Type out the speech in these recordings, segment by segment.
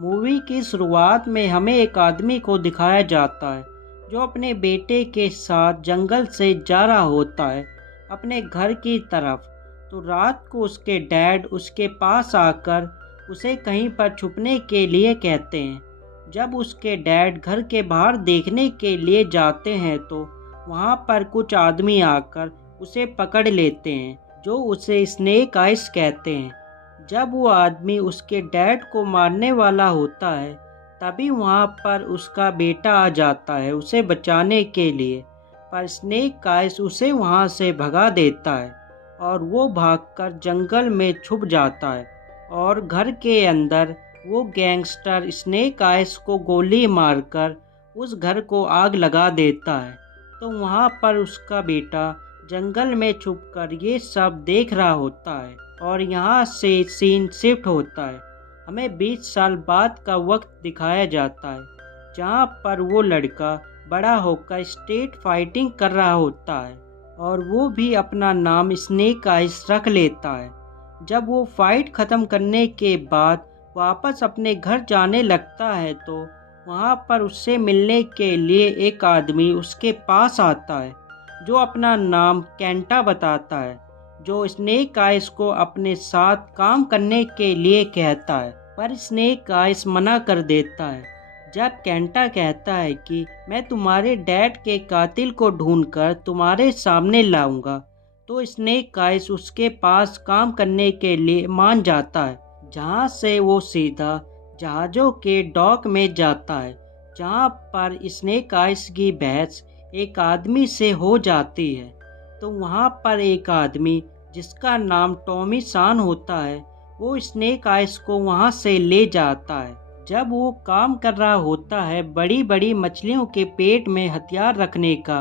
Movie की शुरुआत में हमें एक आदमी को दिखाया जाता है जो अपने बेटे के साथ जंगल से जा रहा होता है अपने घर की तरफ। तो रात को उसके डैड उसके पास आकर उसे कहीं पर छुपने के लिए कहते हैं। जब उसके डैड घर के बाहर देखने के लिए जाते हैं तो वहाँ पर कुछ आदमी आकर उसे पकड़ लेते हैं जो उसे स्नेक आइस कहते हैं। जब वो आदमी उसके डैड को मारने वाला होता है तभी वहाँ पर उसका बेटा आ जाता है उसे बचाने के लिए, पर स्नेक आइस उसे वहाँ से भगा देता है और वो भागकर जंगल में छुप जाता है। और घर के अंदर वो गैंगस्टर स्नेक आइस को गोली मारकर उस घर को आग लगा देता है। तो वहाँ पर उसका बेटा जंगल में छुपकर ये सब देख रहा होता है और यहाँ से सीन शिफ्ट होता है। हमें 20 साल बाद का वक्त दिखाया जाता है जहाँ पर वो लड़का बड़ा होकर स्टेट फाइटिंग कर रहा होता है और वो भी अपना नाम स्नेक आइस रख लेता है। जब वो फाइट ख़त्म करने के बाद वापस अपने घर जाने लगता है तो वहाँ पर उससे मिलने के लिए एक आदमी उसके पास आता है जो अपना नाम केंटा बताता है, जो स्नेक आइस को अपने साथ काम करने के लिए कहता है, पर स्नेक आइस मना कर देता है। जब केंटा कहता है कि मैं तुम्हारे डैड के कातिल को ढूंढकर तुम्हारे सामने लाऊंगा, तो स्नेक आइस उसके पास काम करने के लिए मान जाता है, जहां से वो सीधा जहाज़ों के डॉक में जाता है जहां पर स्नेक आइस की बहस एक आदमी से हो जाती है। तो वहां पर एक आदमी जिसका नाम टॉमी सान होता है वो स्नेक आइस को वहां से ले जाता है। जब वो काम कर रहा होता है बड़ी बड़ी मछलियों के पेट में हथियार रखने का,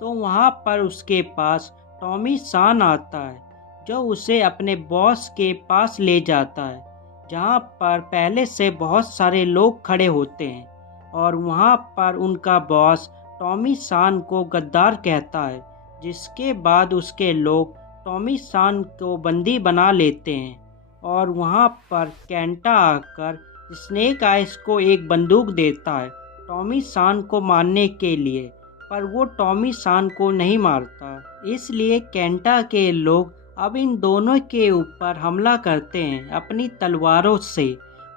तो वहां पर उसके पास टॉमी सान आता है जो उसे अपने बॉस के पास ले जाता है जहां पर पहले से बहुत सारे लोग खड़े होते हैं और वहां पर उनका बॉस टॉमी सान को गद्दार कहता है, जिसके बाद उसके लोग टॉमी सान को बंदी बना लेते हैं। और वहां पर केंटा आकर स्नेक आइस को एक बंदूक देता है टॉमी सान को मारने के लिए, पर वो टॉमी सान को नहीं मारता। इसलिए केंटा के लोग अब इन दोनों के ऊपर हमला करते हैं अपनी तलवारों से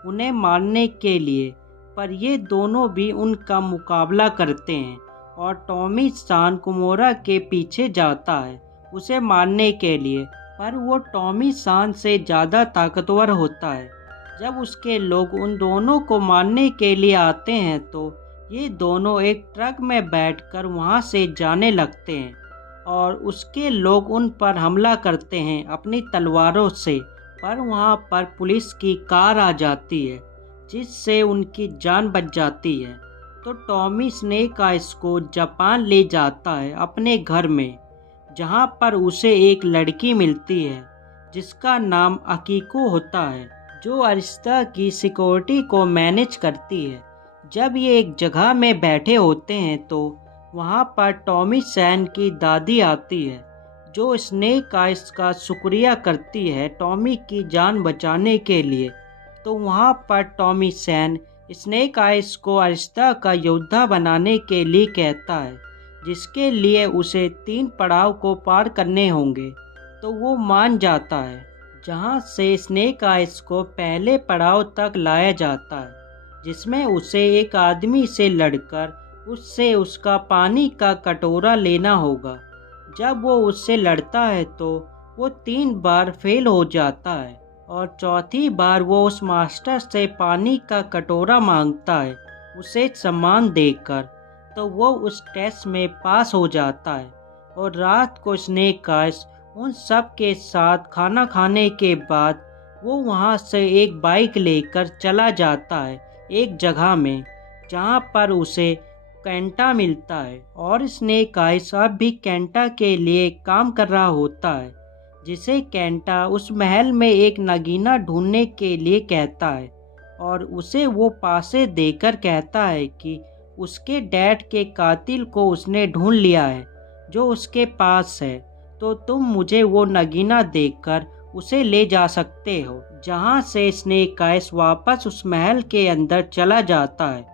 उन्हें मारने के लिए, पर ये दोनों भी उनका मुकाबला करते हैं और टॉमी सान कुमोरा के पीछे जाता है उसे मारने के लिए, पर वो टॉमी सान से ज़्यादा ताकतवर होता है। जब उसके लोग उन दोनों को मारने के लिए आते हैं तो ये दोनों एक ट्रक में बैठकर वहाँ से जाने लगते हैं और उसके लोग उन पर हमला करते हैं अपनी तलवारों से, पर वहाँ पर पुलिस की कार आ जाती है जिससे उनकी जान बच जाती है। तो टॉमी स्नेक आइस को जापान ले जाता है अपने घर में, जहाँ पर उसे एक लड़की मिलती है जिसका नाम अकीको होता है जो अरिस्ता की सिक्योरिटी को मैनेज करती है। जब ये एक जगह में बैठे होते हैं तो वहाँ पर टॉमी सैन की दादी आती है जो स्नेक आइस का शुक्रिया करती है टॉमी की जान बचाने के लिए। तो वहाँ पर टॉमी सैन स्नेक आइस को अरिस्ता का योद्धा बनाने के लिए कहता है, जिसके लिए उसे 3 पड़ाव को पार करने होंगे। तो वो मान जाता है, जहाँ से स्नेक आइस को पहले पड़ाव तक लाया जाता है जिसमें उसे एक आदमी से लड़कर उससे उसका पानी का कटोरा लेना होगा। जब वो उससे लड़ता है तो वो 3 बार फेल हो जाता है और चौथी बार वो उस मास्टर से पानी का कटोरा मांगता है उसे सम्मान देकर, तो वो उस टेस्ट में पास हो जाता है। और रात को स्नेक आइस उन सब के साथ खाना खाने के बाद वो वहाँ से एक बाइक लेकर चला जाता है एक जगह में जहाँ पर उसे केंटा मिलता है और स्नेक आइस अब भी केंटा के लिए काम कर रहा होता है, जिसे केंटा उस महल में एक नगीना ढूंढने के लिए कहता है और उसे वो पासे देकर कहता है कि उसके डैड के कातिल को उसने ढूंढ लिया है जो उसके पास है, तो तुम मुझे वो नगीना देकर उसे ले जा सकते हो। जहाँ से स्नेक आइस वापस उस महल के अंदर चला जाता है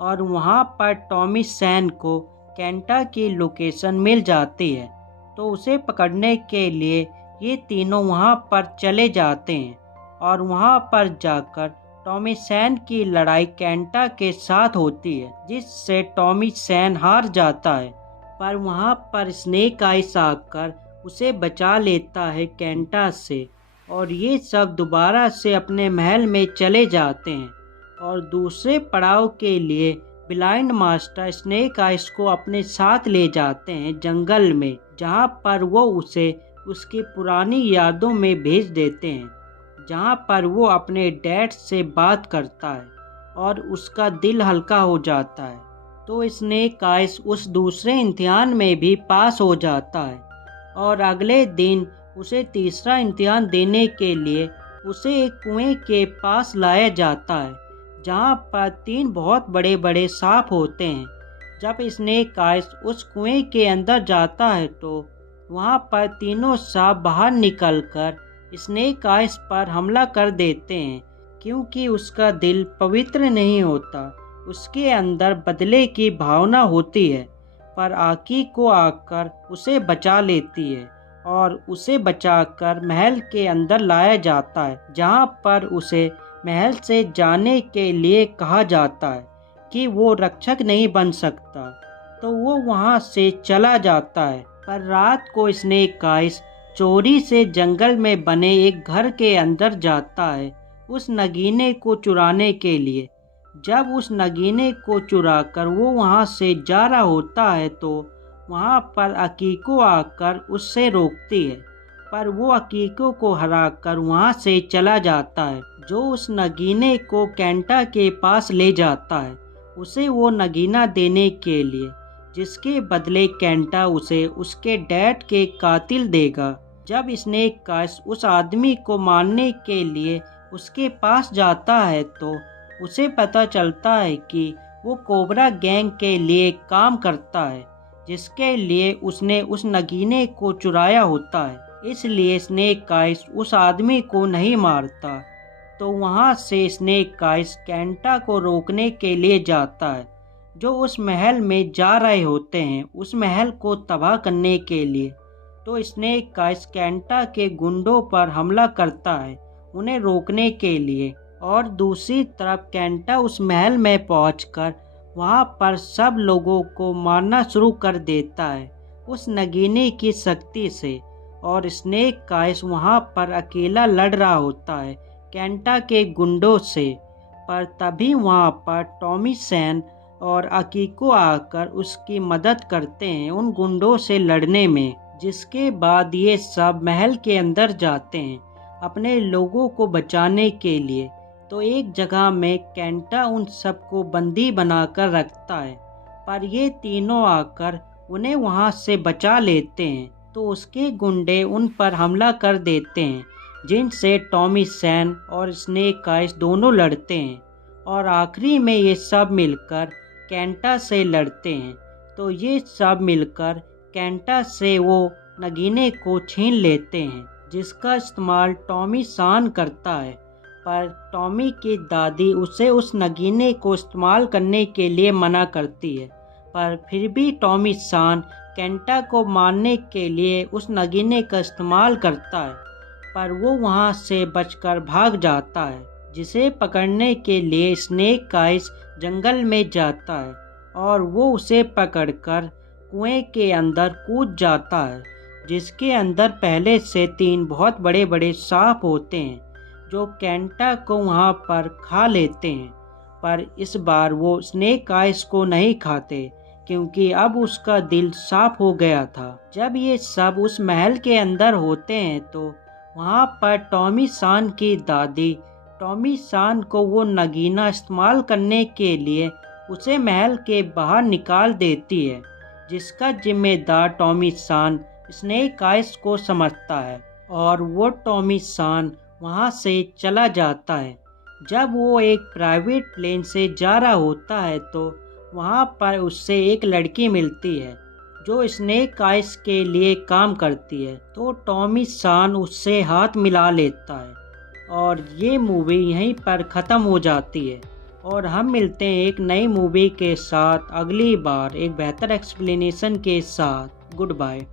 और वहाँ पर टॉमी सैन को केंटा की लोकेशन मिल जाती है। तो उसे पकड़ने के लिए ये तीनों वहाँ पर चले जाते हैं और वहाँ पर जाकर टॉमी सैन की लड़ाई केंटा के साथ होती है, जिससे टॉमी सैन हार जाता है। पर वहाँ पर स्नेक आइस आकर उसे बचा लेता है केंटा से और ये सब दोबारा से अपने महल में चले जाते हैं और दूसरे पड़ाव के लिए ब्लाइंड मास्टर स्नेक आइस को अपने साथ ले जाते हैं जंगल में, जहाँ पर वो उसे उसकी पुरानी यादों में भेज देते हैं, जहाँ पर वो अपने डैड से बात करता है और उसका दिल हल्का हो जाता है। तो स्नेक आइस उस दूसरे इम्तिहान में भी पास हो जाता है और अगले दिन उसे तीसरा इम्तिहान देने के लिए उसे एक कुएं के पास लाया जाता है, जहाँ पर 3 बहुत बड़े बड़े सांप होते हैं। जब स्नेक आइस उस कुएं के अंदर जाता है तो वहाँ पर तीनों सांप बाहर निकलकर स्नेक आइस पर हमला कर देते हैं, क्योंकि उसका दिल पवित्र नहीं होता, उसके अंदर बदले की भावना होती है। पर आकीको आकर उसे बचा लेती है और उसे बचाकर महल के अंदर लाया जाता है, जहाँ पर उसे महल से जाने के लिए कहा जाता है कि वो रक्षक नहीं बन सकता। तो वो वहाँ से चला जाता है। पर रात को स्नेक आइस चोरी से जंगल में बने एक घर के अंदर जाता है उस नगीने को चुराने के लिए। जब उस नगीने को चुराकर वो वहाँ से जा रहा होता है तो वहाँ पर अकीको आकर उससे रोकती है, पर वो अकीको को हराकर वहाँ से चला जाता है, जो उस नगीने को केंटा के पास ले जाता है उसे वो नगीना देने के लिए, जिसके बदले केंटा उसे उसके डैड के कातिल देगा। जब स्नेक आइस उस आदमी को मारने के लिए उसके पास जाता है तो उसे पता चलता है कि वो कोबरा गैंग के लिए काम करता है, जिसके लिए उसने उस नगीने को चुराया होता है। इसलिए स्नेक आइस उस आदमी को नहीं मारता। तो वहाँ से स्नेक आइस केंटा को रोकने के लिए जाता है, जो उस महल में जा रहे होते हैं उस महल को तबाह करने के लिए। तो स्नेक आइस केंटा के गुंडों पर हमला करता है उन्हें रोकने के लिए, और दूसरी तरफ केंटा उस महल में पहुंचकर वहां पर सब लोगों को मारना शुरू कर देता है उस नगीने की शक्ति से। और स्नेक आइस वहां पर अकेला लड़ रहा होता है केंटा के गुंडों से। पर तभी वहां पर टॉमी सैन और अकीको आकर उसकी मदद करते हैं उन गुंडों से लड़ने में। जिसके बाद ये सब महल के अंदर जाते हैं अपने लोगों को बचाने के लिए। तो एक जगह में केंटा उन सबको बंदी बनाकर रखता है, पर ये तीनों आकर उन्हें वहां से बचा लेते हैं। तो उसके गुंडे उन पर हमला कर देते हैं, जिनसे टॉमी सैन और स्नेक आइस दोनों लड़ते हैं और आखिरी में ये सब मिलकर केंटा से लड़ते हैं। तो ये सब मिलकर केंटा से वो नगीने को छीन लेते हैं, जिसका इस्तेमाल टॉमी सान करता है। पर टॉमी की दादी उसे उस नगीने को इस्तेमाल करने के लिए मना करती है, पर फिर भी टॉमी सान केंटा को मारने के लिए उस नगीने का इस्तेमाल करता है। पर वो वहाँ से बचकर भाग जाता है, जिसे पकड़ने के लिए स्नेक आइस जंगल में जाता है और वो उसे पकड़कर कुएं के अंदर कूद जाता है, जिसके अंदर पहले से 3 बहुत बड़े बड़े सांप होते हैं जो केंटा को वहाँ पर खा लेते हैं। पर इस बार वो स्नेक आइस को नहीं खाते, क्योंकि अब उसका दिल साफ हो गया था। जब ये सब उस महल के अंदर होते हैं तो वहाँ पर टॉमी सान की दादी टॉमी सान को वो नगीना इस्तेमाल करने के लिए उसे महल के बाहर निकाल देती है, जिसका जिम्मेदार टॉमी सान स्नेक आइस को समझता है और वो टॉमी सान वहाँ से चला जाता है। जब वो एक प्राइवेट प्लेन से जा रहा होता है तो वहाँ पर उससे एक लड़की मिलती है जो स्नेक आइस के लिए काम करती है। तो टॉमी सान उससे हाथ मिला लेता है और ये मूवी यहीं पर ख़त्म हो जाती है। और हम मिलते हैं एक नई मूवी के साथ अगली बार एक बेहतर एक्सप्लेनेशन के साथ। Good bye.